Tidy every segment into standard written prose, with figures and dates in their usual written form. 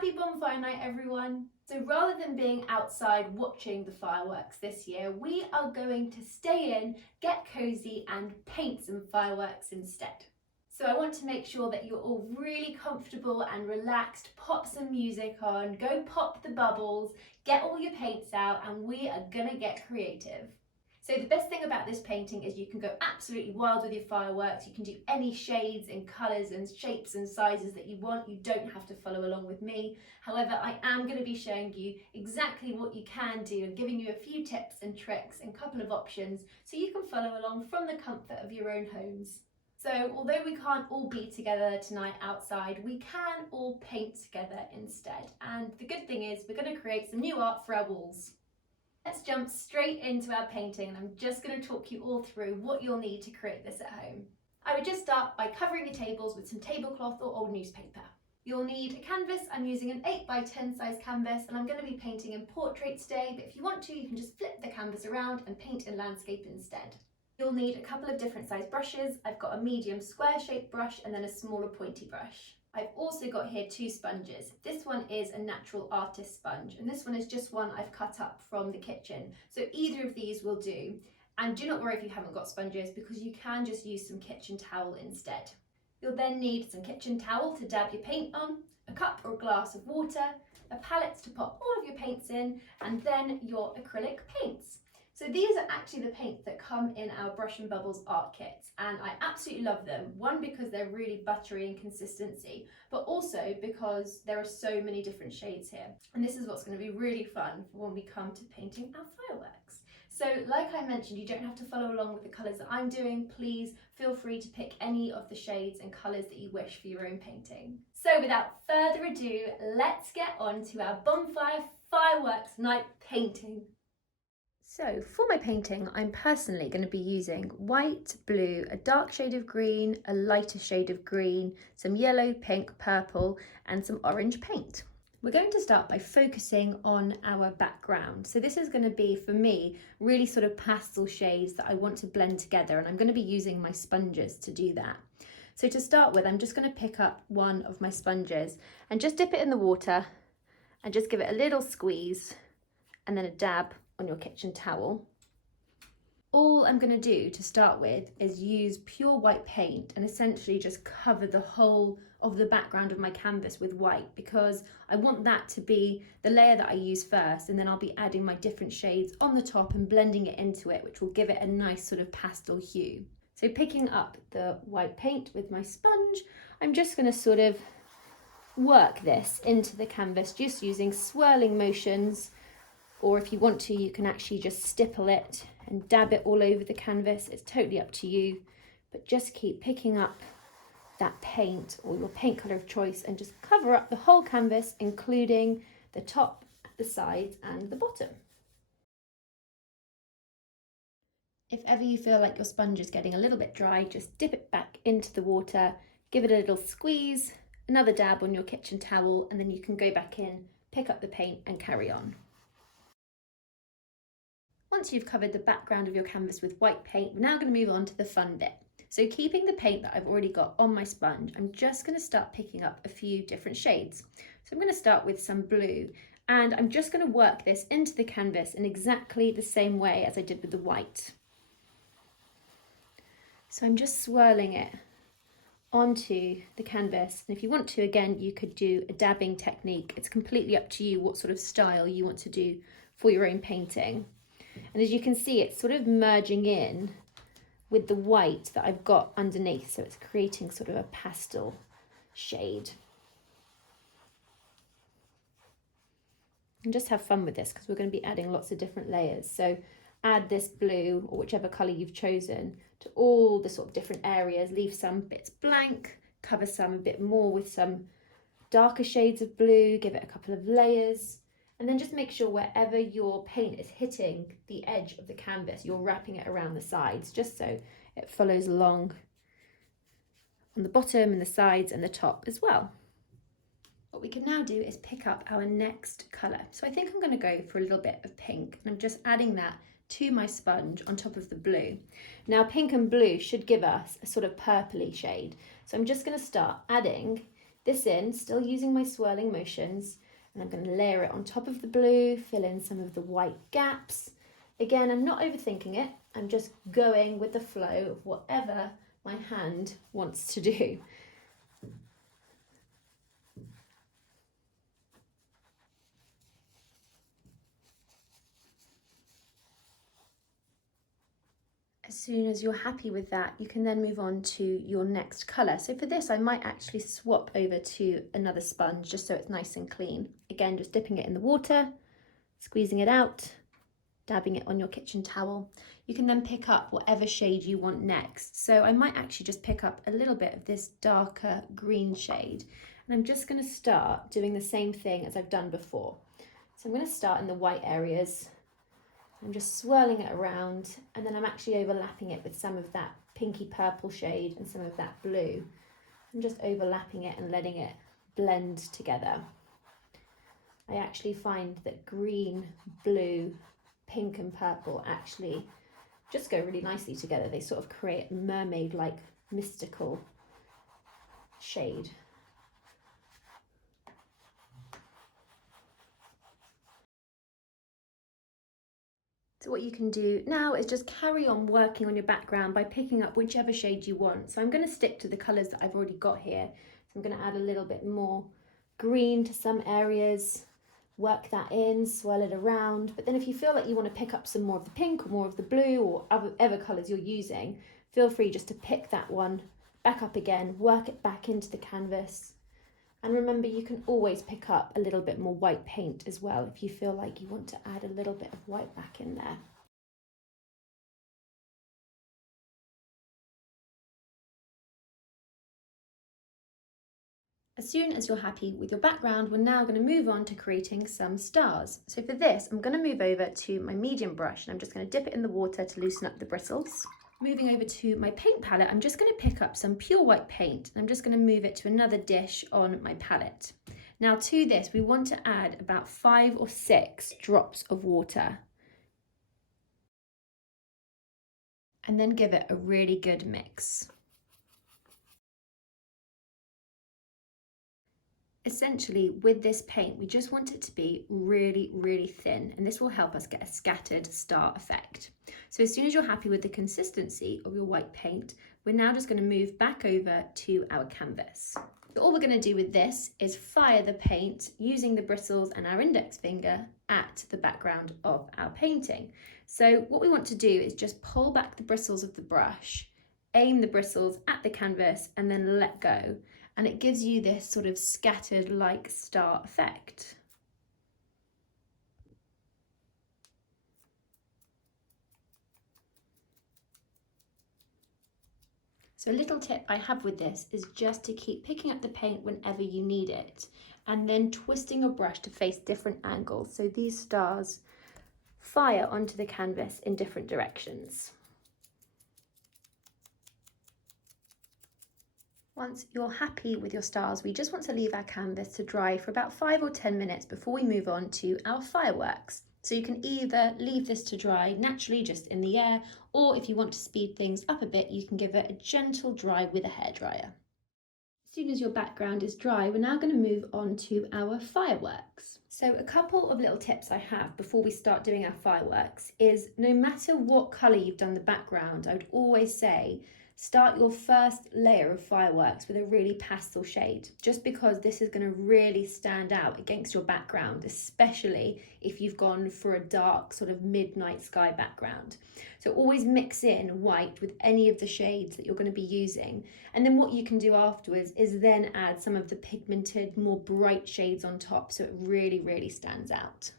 Happy bonfire night, everyone! So rather than being outside watching the fireworks this year, we are going to stay in, get cozy and paint some fireworks instead. So I want to make sure that you're all really comfortable and relaxed. Pop some music on, go pop the bubbles, get all your paints out, and we are gonna get creative. So the best thing about this painting is you can go absolutely wild with your fireworks. You can do any shades and colours and shapes and sizes that you want. You don't have to follow along with me. However, I am going to be showing you exactly what you can do and giving you a few tips and tricks and a couple of options so you can follow along from the comfort of your own homes. So although we can't all be together tonight outside, we can all paint together instead. And the good thing is we're going to create some new art for our walls. Let's jump straight into our painting, and I'm just going to talk you all through what you'll need to create this at home. I would just start by covering your tables with some tablecloth or old newspaper. You'll need a canvas. I'm using an 8x10 size canvas, and I'm going to be painting in portrait today, but if you want to, you can just flip the canvas around and paint in landscape instead. You'll need a couple of different size brushes. I've got a medium square shaped brush and then a smaller pointy brush. I've also got here 2 sponges. This one is a natural artist sponge, and this one is just one I've cut up from the kitchen. So either of these will do. And do not worry if you haven't got sponges, because you can just use some kitchen towel instead. You'll then need some kitchen towel to dab your paint on, a cup or a glass of water, a palette to pop all of your paints in, and then your acrylic paints. So these are actually the paints that come in our Brush and Bubbles art kits, and I absolutely love them. One, because they're really buttery in consistency, but also because there are so many different shades here. And this is what's going to be really fun for when we come to painting our fireworks. So like I mentioned, you don't have to follow along with the colours that I'm doing. Please feel free to pick any of the shades and colours that you wish for your own painting. So without further ado, let's get on to our bonfire fireworks night painting. So for my painting, I'm personally going to be using white, blue, a dark shade of green, a lighter shade of green, some yellow, pink, purple, and some orange paint. We're going to start by focusing on our background. So this is going to be, for me, really sort of pastel shades that I want to blend together, and I'm going to be using my sponges to do that. So to start with, I'm just going to pick up one of my sponges and just dip it in the water and just give it a little squeeze and then a dab on your kitchen towel. All I'm going to do to start with is use pure white paint and essentially just cover the whole of the background of my canvas with white, because I want that to be the layer that I use first, and then I'll be adding my different shades on the top and blending it into it, which will give it a nice sort of pastel hue. So picking up the white paint with my sponge, I'm just going to sort of work this into the canvas just using swirling motions. Or if you want to, you can actually just stipple it and dab it all over the canvas. It's totally up to you, but just keep picking up that paint or your paint colour of choice and just cover up the whole canvas, including the top, the sides and the bottom. If ever you feel like your sponge is getting a little bit dry, just dip it back into the water, give it a little squeeze, another dab on your kitchen towel, and then you can go back in, pick up the paint and carry on. Once you've covered the background of your canvas with white paint, we're now going to move on to the fun bit. So keeping the paint that I've already got on my sponge, I'm just going to start picking up a few different shades. So I'm going to start with some blue, and I'm just going to work this into the canvas in exactly the same way as I did with the white. So I'm just swirling it onto the canvas, and if you want to, again, you could do a dabbing technique. It's completely up to you what sort of style you want to do for your own painting. And as you can see, it's sort of merging in with the white that I've got underneath, so it's creating sort of a pastel shade. And just have fun with this, because we're going to be adding lots of different layers. So add this blue, or whichever colour you've chosen, to all the sort of different areas. Leave some bits blank, cover some a bit more with some darker shades of blue, give it a couple of layers. And then just make sure wherever your paint is hitting the edge of the canvas, you're wrapping it around the sides, just so it follows along on the bottom and the sides and the top as well. What we can now do is pick up our next colour. So I think I'm going to go for a little bit of pink, and I'm just adding that to my sponge on top of the blue. Now pink and blue should give us a sort of purpley shade. So I'm just going to start adding this in, still using my swirling motions, and I'm going to layer it on top of the blue, fill in some of the white gaps. Again, I'm not overthinking it, I'm just going with the flow of whatever my hand wants to do. As soon as you're happy with that, you can then move on to your next colour. So for this, I might actually swap over to another sponge just so it's nice and clean. Again, just dipping it in the water, squeezing it out, dabbing it on your kitchen towel. You can then pick up whatever shade you want next. So I might actually just pick up a little bit of this darker green shade. And I'm just going to start doing the same thing as I've done before. So I'm going to start in the white areas. I'm just swirling it around, and then I'm actually overlapping it with some of that pinky purple shade and some of that blue. I'm just overlapping it and letting it blend together. I actually find that green, blue, pink and purple actually just go really nicely together. They sort of create a mermaid-like mystical shade. So what you can do now is just carry on working on your background by picking up whichever shade you want. So I'm going to stick to the colours that I've already got here. So I'm going to add a little bit more green to some areas, work that in, swirl it around. But then if you feel like you want to pick up some more of the pink or more of the blue or other colours you're using, feel free just to pick that one back up again, work it back into the canvas. And remember, you can always pick up a little bit more white paint as well if you feel like you want to add a little bit of white back in there. As soon as you're happy with your background, we're now going to move on to creating some stars. So for this, I'm going to move over to my medium brush and I'm just going to dip it in the water to loosen up the bristles. Moving over to my paint palette, I'm just going to pick up some pure white paint and I'm just going to move it to another dish on my palette. Now to this, we want to add about 5 or 6 drops of water. And then give it a really good mix. Essentially, with this paint, we just want it to be really, really thin, and this will help us get a scattered star effect. So as soon as you're happy with the consistency of your white paint, we're now just going to move back over to our canvas. So all we're going to do with this is fire the paint using the bristles and our index finger at the background of our painting. So what we want to do is just pull back the bristles of the brush, aim the bristles at the canvas, and then let go. And it gives you this sort of scattered like star effect. So a little tip I have with this is just to keep picking up the paint whenever you need it and then twisting your brush to face different angles so these stars fire onto the canvas in different directions. Once you're happy with your stars, we just want to leave our canvas to dry for about 5 or 10 minutes before we move on to our fireworks. So you can either leave this to dry naturally just in the air, or if you want to speed things up a bit, you can give it a gentle dry with a hairdryer. As soon as your background is dry, we're now going to move on to our fireworks. So a couple of little tips I have before we start doing our fireworks is no matter what colour you've done the background, I would always say start your first layer of fireworks with a really pastel shade, just because this is going to really stand out against your background, especially if you've gone for a dark sort of midnight sky background. So always mix in white with any of the shades that you're going to be using. And then what you can do afterwards is then add some of the pigmented, more bright shades on top so it really, really stands out.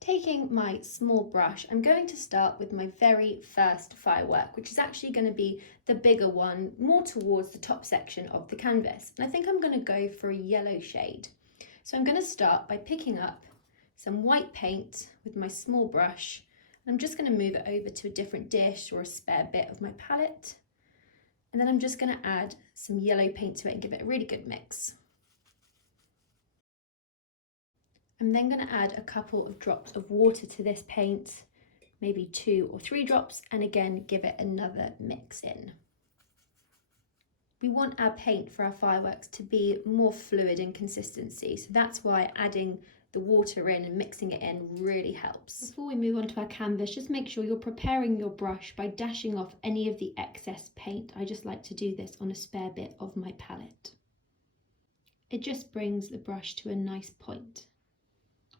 Taking my small brush, I'm going to start with my very first firework, which is actually going to be the bigger one, more towards the top section of the canvas. And I think I'm going to go for a yellow shade. So I'm going to start by picking up some white paint with my small brush. And I'm just going to move it over to a different dish or a spare bit of my palette. And then I'm just going to add some yellow paint to it and give it a really good mix. I'm then going to add a couple of drops of water to this paint, maybe 2 or 3 drops, and again give it another mix in. We want our paint for our fireworks to be more fluid in consistency, so that's why adding the water in and mixing it in really helps. Before we move on to our canvas, just make sure you're preparing your brush by dashing off any of the excess paint. I just like to do this on a spare bit of my palette. It just brings the brush to a nice point.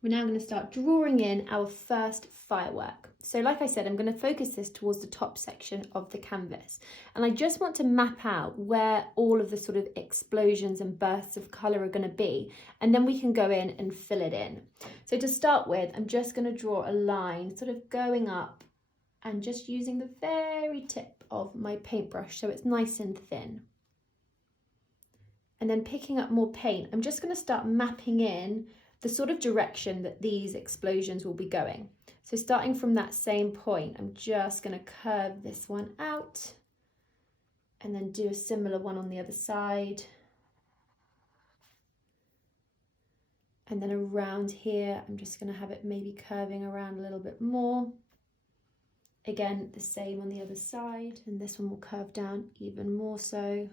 We're now going to start drawing in our first firework. So like I said, I'm going to focus this towards the top section of the canvas. And I just want to map out where all of the sort of explosions and bursts of colour are going to be. And then we can go in and fill it in. So to start with, I'm just going to draw a line sort of going up and just using the very tip of my paintbrush so it's nice and thin. And then picking up more paint, I'm just going to start mapping in the sort of direction that these explosions will be going. So starting from that same point, I'm just going to curve this one out and then do a similar one on the other side. And then around here, I'm just going to have it maybe curving around a little bit more. Again, the same on the other side, and this one will curve down even more so.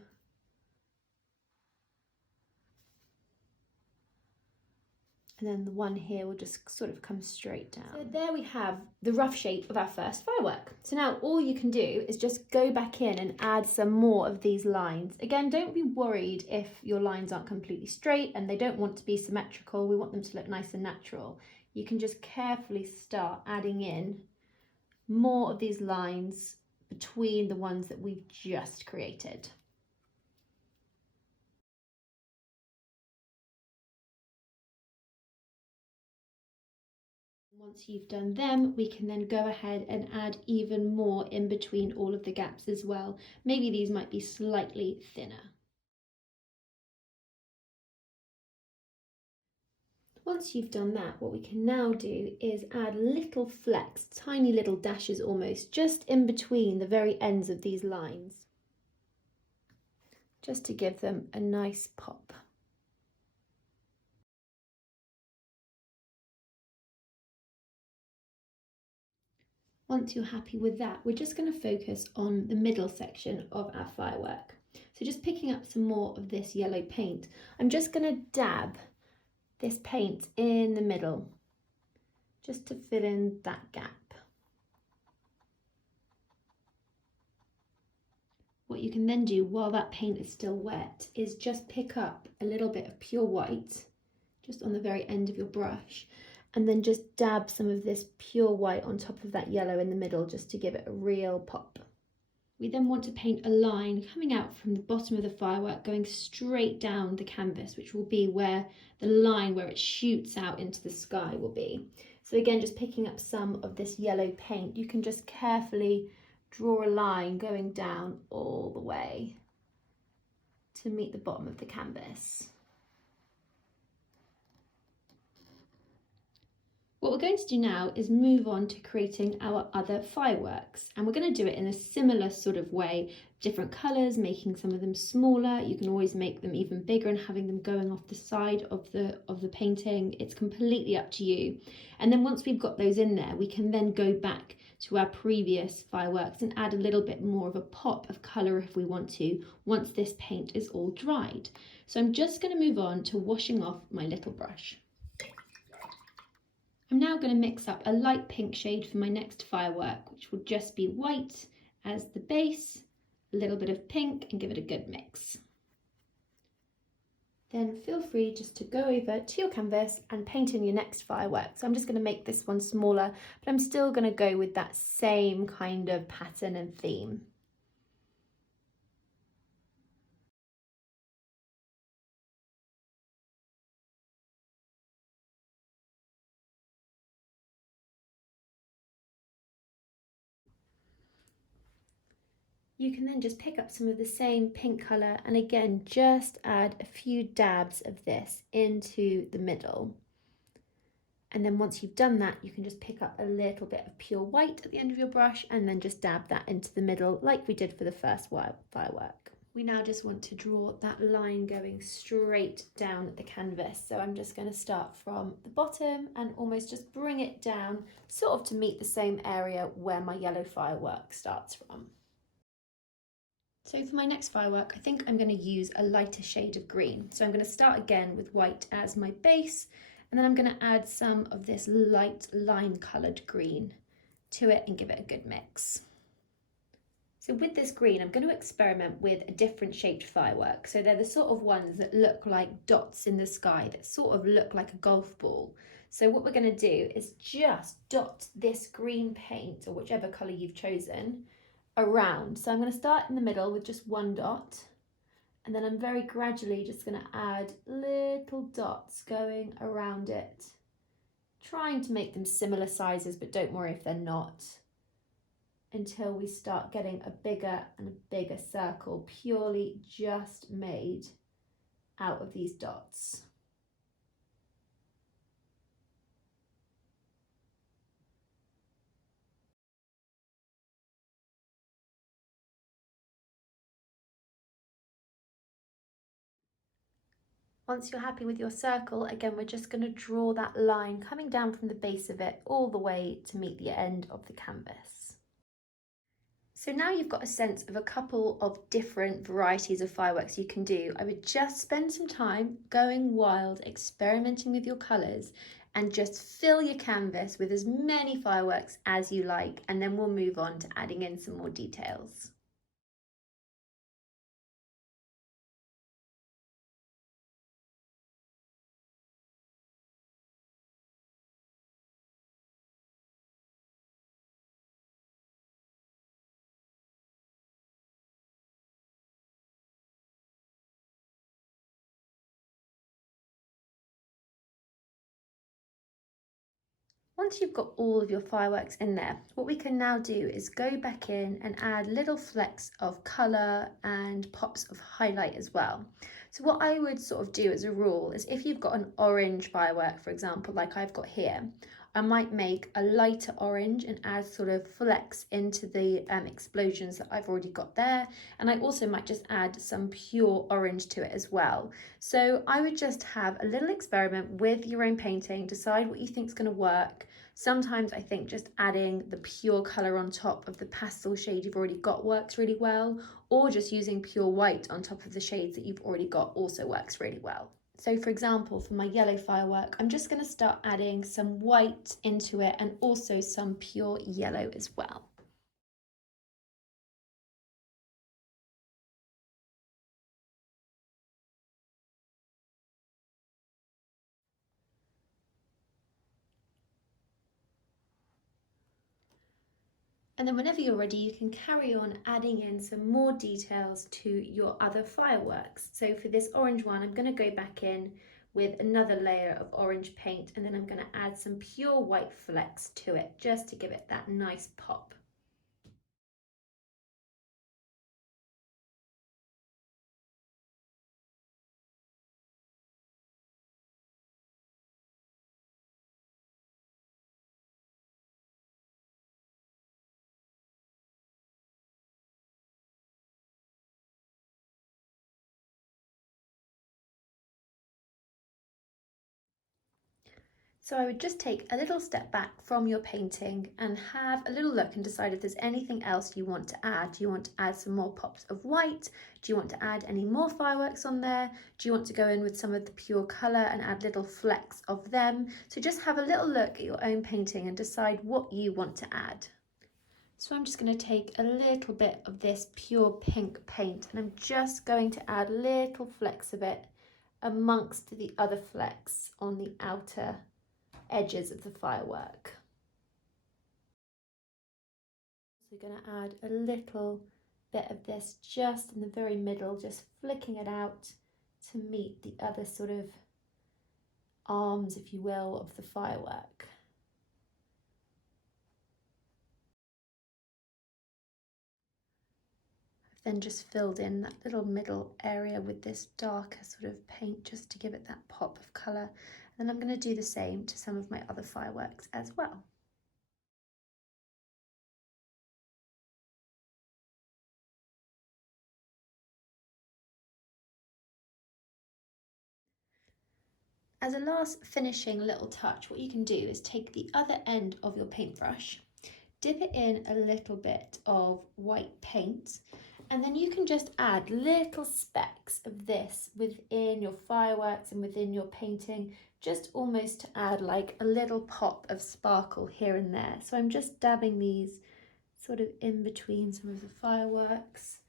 And then the one here will just sort of come straight down. So there we have the rough shape of our first firework. So now all you can do is just go back in and add some more of these lines. Again, don't be worried if your lines aren't completely straight and they don't want to be symmetrical. We want them to look nice and natural. You can just carefully start adding in more of these lines between the ones that we've just created. Once you've done them, we can then go ahead and add even more in between all of the gaps as well. Maybe these might be slightly thinner. Once you've done that, what we can now do is add little flecks, tiny little dashes almost, just in between the very ends of these lines, just to give them a nice pop. Once you're happy with that, we're just going to focus on the middle section of our firework. So just picking up some more of this yellow paint, I'm just going to dab this paint in the middle, just to fill in that gap. What you can then do while that paint is still wet is just pick up a little bit of pure white, just on the very end of your brush, and then just dab some of this pure white on top of that yellow in the middle just to give it a real pop. We then want to paint a line coming out from the bottom of the firework going straight down the canvas, which will be where the line where it shoots out into the sky will be. So again, just picking up some of this yellow paint, you can just carefully draw a line going down all the way to meet the bottom of the canvas. What we're going to do now is move on to creating our other fireworks, and we're going to do it in a similar sort of way, different colours, making some of them smaller. You can always make them even bigger and having them going off the side of the painting. It's completely up to you. And then once we've got those in there, we can then go back to our previous fireworks and add a little bit more of a pop of colour if we want to, once this paint is all dried. So I'm just going to move on to washing off my little brush. I'm now going to mix up a light pink shade for my next firework, which will just be white as the base, a little bit of pink, and give it a good mix. Then feel free just to go over to your canvas and paint in your next firework. So I'm just going to make this one smaller, but I'm still going to go with that same kind of pattern and theme. You can then just pick up some of the same pink colour and again just add a few dabs of this into the middle. And then once you've done that, you can just pick up a little bit of pure white at the end of your brush and then just dab that into the middle like we did for the first firework. We now just want to draw that line going straight down the canvas. So I'm just going to start from the bottom and almost just bring it down sort of to meet the same area where my yellow firework starts from. So for my next firework, I think I'm going to use a lighter shade of green. So I'm going to start again with white as my base, and then I'm going to add some of this light lime coloured green to it and give it a good mix. So with this green, I'm going to experiment with a different shaped firework. So they're the sort of ones that look like dots in the sky, that sort of look like a golf ball. So what we're going to do is just dot this green paint, or whichever colour you've chosen, around. So I'm going to start in the middle with just one dot, and then I'm very gradually just going to add little dots going around it, trying to make them similar sizes, but don't worry if they're not, until we start getting a bigger and a bigger circle purely just made out of these dots. Once you're happy with your circle, again, we're just going to draw that line coming down from the base of it all the way to meet the end of the canvas. So now you've got a sense of a couple of different varieties of fireworks you can do. I would just spend some time going wild, experimenting with your colours, and just fill your canvas with as many fireworks as you like, and then we'll move on to adding in some more details. Once you've got all of your fireworks in there, what we can now do is go back in and add little flecks of colour and pops of highlight as well. So what I would sort of do as a rule is, if you've got an orange firework, for example, like I've got here, I might make a lighter orange and add sort of flecks into the explosions that I've already got there. And I also might just add some pure orange to it as well. So I would just have a little experiment with your own painting, decide what you think is going to work. Sometimes I think just adding the pure colour on top of the pastel shade you've already got works really well, or just using pure white on top of the shades that you've already got also works really well. So for example, for my yellow firework, I'm just going to start adding some white into it and also some pure yellow as well. And then whenever you're ready, you can carry on adding in some more details to your other fireworks. So for this orange one, I'm going to go back in with another layer of orange paint, and then I'm going to add some pure white flecks to it just to give it that nice pop. So I would just take a little step back from your painting and have a little look and decide if there's anything else you want to add. Do you want to add some more pops of white? Do you want to add any more fireworks on there? Do you want to go in with some of the pure colour and add little flecks of them? So just have a little look at your own painting and decide what you want to add. So I'm just going to take a little bit of this pure pink paint, and I'm just going to add little flecks of it amongst the other flecks on the outer edges of the firework. So we're going to add a little bit of this just in the very middle, just flicking it out to meet the other sort of arms, if you will, of the firework. I've then just filled in that little middle area with this darker sort of paint just to give it that pop of colour. And I'm going to do the same to some of my other fireworks as well. As a last finishing little touch, what you can do is take the other end of your paintbrush, dip it in a little bit of white paint, And then you can just add little specks of this within your fireworks and within your painting, just almost to add like a little pop of sparkle here and there. So I'm just dabbing these sort of in between some of the fireworks.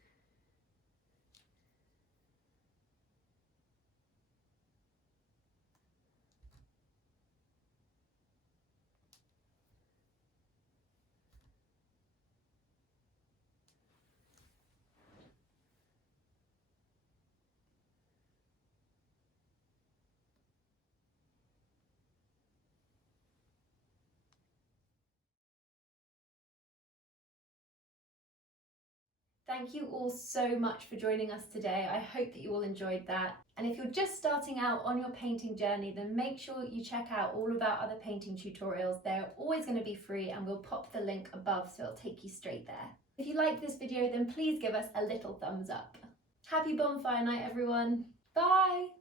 Thank you all so much for joining us today. I hope that you all enjoyed that. And if you're just starting out on your painting journey, then make sure you check out all of our other painting tutorials. They're always going to be free, and we'll pop the link above so it'll take you straight there. If you like this video, then please give us a little thumbs up. Happy bonfire night, everyone. Bye!